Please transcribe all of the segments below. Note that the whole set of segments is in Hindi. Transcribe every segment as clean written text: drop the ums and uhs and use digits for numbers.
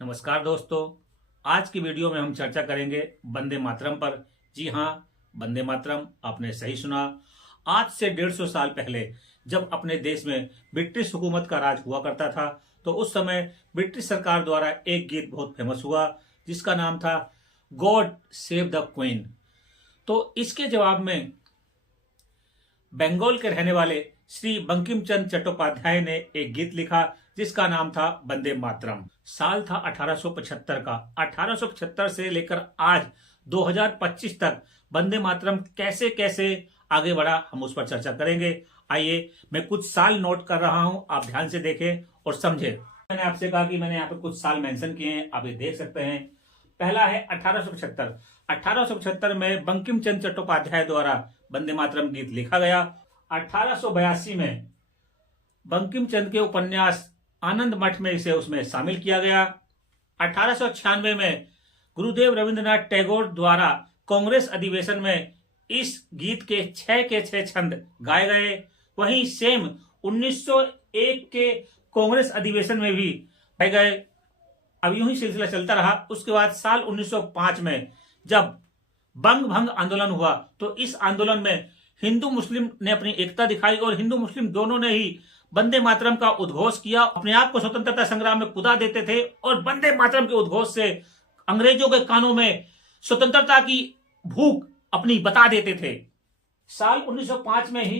नमस्कार दोस्तों, आज की वीडियो में हम चर्चा करेंगे वंदे मातरम पर। जी हाँ, वंदे मातरम आपने सही सुना। आज से 150 साल पहले जब अपने देश में ब्रिटिश हुकूमत का राज हुआ करता था, तो उस समय ब्रिटिश सरकार द्वारा एक गीत बहुत फेमस हुआ जिसका नाम था गॉड सेव द क्वीन। तो इसके जवाब में बंगाल के रहने वाले श्री बंकिम चंद्र चट्टोपाध्याय ने एक गीत लिखा जिसका नाम था वंदे मातरम। साल था 1875 का। 1875 से लेकर आज 2025 तक वंदे मातरम कैसे कैसे आगे बढ़ा, हम उस पर चर्चा करेंगे। आइए, मैं कुछ साल नोट कर रहा हूं, आप ध्यान से देखें और समझें। मैंने आपसे कहा कि मैंने यहाँ पे कुछ साल मेंशन किए हैं, आप ये देख सकते हैं। पहला है 1875। 1875 में बंकिम चंद्र चट्टोपाध्याय द्वारा वंदे मातरम गीत लिखा गया। 1882 में बंकिम चंद्र के उपन्यास आनंद मठ में इसे उसमें शामिल किया गया। 1896 में गुरुदेव रविंद्रनाथ टैगोर द्वारा कांग्रेस अधिवेशन में इस गीत के 6 छंद गाए गए। वहीं सेम 1901 के कांग्रेस अधिवेशन में भी गाए गए। अब यूं ही सिलसिला चलता रहा। उसके बाद साल 1905 में जब बंग भंग आंदोलन हुआ, तो इस आंदोलन में हिंदू मुस्लिम ने अपनी एकता दिखाई और हिंदू मुस्लिम दोनों ने ही वंदे मातरम का उद्घोष किया। अपने आप को स्वतंत्रता संग्राम में कुदा देते थे और वंदे मातरम के उद्घोष से अंग्रेजों के कानों में स्वतंत्रता की भूख अपनी बता देते थे। साल 1905 में ही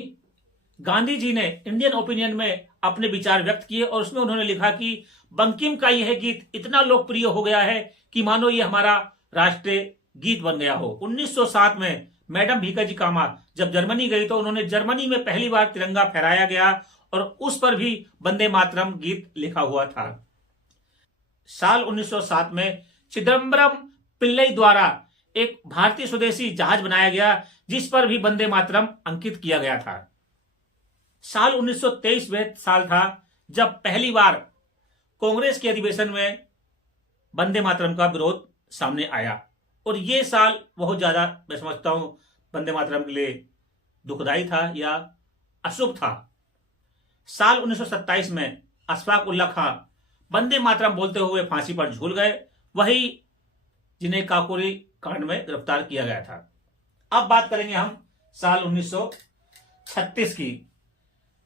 गांधी जी ने इंडियन ओपिनियन में अपने विचार व्यक्त किए और उसमें उन्होंने लिखा कि बंकिम का यह गीत इतना लोकप्रिय हो गया है कि मानो ये हमारा राष्ट्रीय गीत बन गया हो। 1907 में मैडम भीकाजी कामा जब जर्मनी गई तो उन्होंने जर्मनी में पहली बार तिरंगा फहराया गया और उस पर भी वंदे मातरम गीत लिखा हुआ था। साल 1907 में चिदम्बरम पिल्लई द्वारा एक भारतीय स्वदेशी जहाज बनाया गया जिस पर भी वंदे मातरम अंकित किया गया था। साल 1923 में साल था जब पहली बार कांग्रेस के अधिवेशन में वंदे मातरम का विरोध सामने आया और ये साल बहुत ज्यादा, मैं समझता हूं, वंदे मातरम के लिए दुखदाई था या अशुभ था। साल 1927 में अशफाक उल्लाह खां वंदे मातरम बोलते हुए फांसी पर झूल गए, वही जिन्हें काकोरी कांड में गिरफ्तार किया गया था। अब बात करेंगे हम साल 1936 की।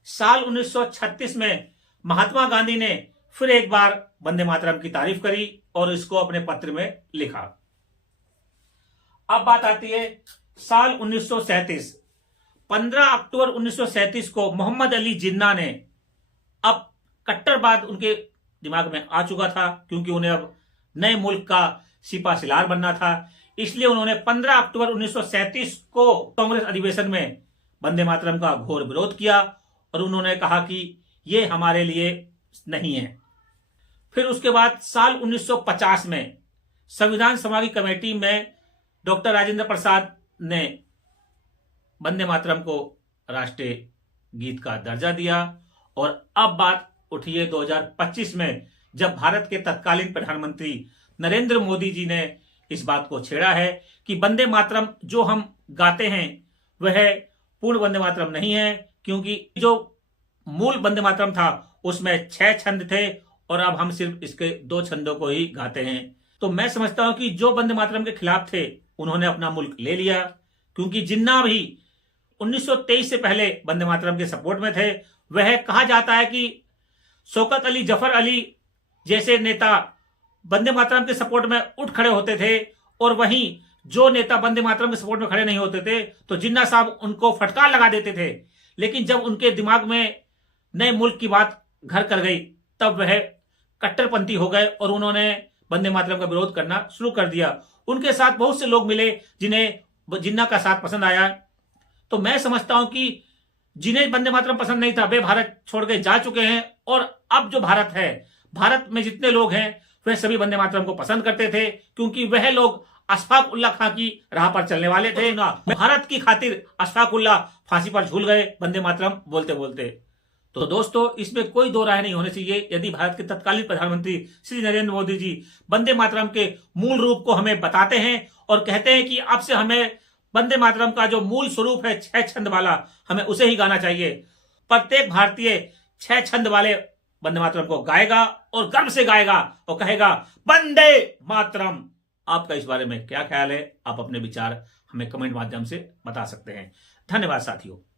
साल 1936 में महात्मा गांधी ने फिर एक बार वंदे मातरम की तारीफ करी और इसको अपने पत्र में लिखा। अब बात आती है साल 1937। 15 अक्टूबर 1937 को मोहम्मद अली जिन्ना ने, अब कट्टरवाद उनके दिमाग में आ चुका था क्योंकि उन्हें अब नए मुल्क का सिपा सिलार बनना था, इसलिए उन्होंने 15 अक्टूबर 1937 को कांग्रेस अधिवेशन में वंदे मातरम का घोर विरोध किया और उन्होंने कहा कि यह हमारे लिए नहीं है। फिर उसके बाद साल 1950 में संविधान सभा की कमेटी में डॉक्टर राजेंद्र प्रसाद ने वंदे मातरम को राष्ट्रीय गीत का दर्जा दिया। और अब बात उठी है 2025 में जब भारत के तत्कालीन प्रधानमंत्री नरेंद्र मोदी जी ने इस बात को छेड़ा है कि वंदे मातरम जो हम गाते हैं वह पूर्ण वंदे मातरम नहीं है, क्योंकि जो मूल वंदे मातरम था उसमें 6 छंद थे और अब हम सिर्फ इसके 2 छंदों को ही गाते हैं। तो मैं समझता हूं कि जो वंदे मातरम के खिलाफ थे उन्होंने अपना मुल्क ले लिया, क्योंकि जिन्ना भी 1923 से पहले वंदे मातरम के सपोर्ट में थे। वह कहा जाता है कि शौकत अली, जफर अली जैसे नेता वंदे मातरम के सपोर्ट में उठ खड़े होते थे और वहीं जो नेता वंदे मातरम के सपोर्ट में खड़े नहीं होते थे तो जिन्ना साहब उनको फटकार लगा देते थे। लेकिन जब उनके दिमाग में नए मुल्क की बात घर कर गई तब वह कट्टरपंथी हो गए और उन्होंने वंदे मातरम का विरोध करना शुरू कर दिया। उनके साथ बहुत से लोग मिले जिन्हें जिन्ना का साथ पसंद आया। तो मैं समझता हूं कि जिन्हें वंदे मातरम पसंद नहीं था वे भारत छोड़ के जा चुके हैं और अब जो भारत है, भारत में जितने लोग हैं वह सभी वंदे मातरम को पसंद करते थे, क्योंकि वह लोग अशफाक उल्लाह खां की राह पर चलने वाले थे ना। भारत की खातिर अशफाक उल्लाह फांसी पर झूल गए वंदे मातरम बोलते बोलते। तो दोस्तों, इसमें कोई दो राय नहीं होनी चाहिए। यदि भारत के तत्कालीन प्रधानमंत्री श्री नरेंद्र मोदी जी वंदे मातरम के मूल रूप को हमें बताते हैं और कहते हैं कि अब से हमें वंदे मातरम का जो मूल स्वरूप है 6 छंद वाला, हमें उसे ही गाना चाहिए। प्रत्येक भारतीय 6 छंद वाले वंदे मातरम को गाएगा और गर्व से गाएगा और कहेगा वंदे मातरम। आपका इस बारे में क्या ख्याल है? आप अपने विचार हमें कमेंट माध्यम से बता सकते हैं। धन्यवाद साथियों।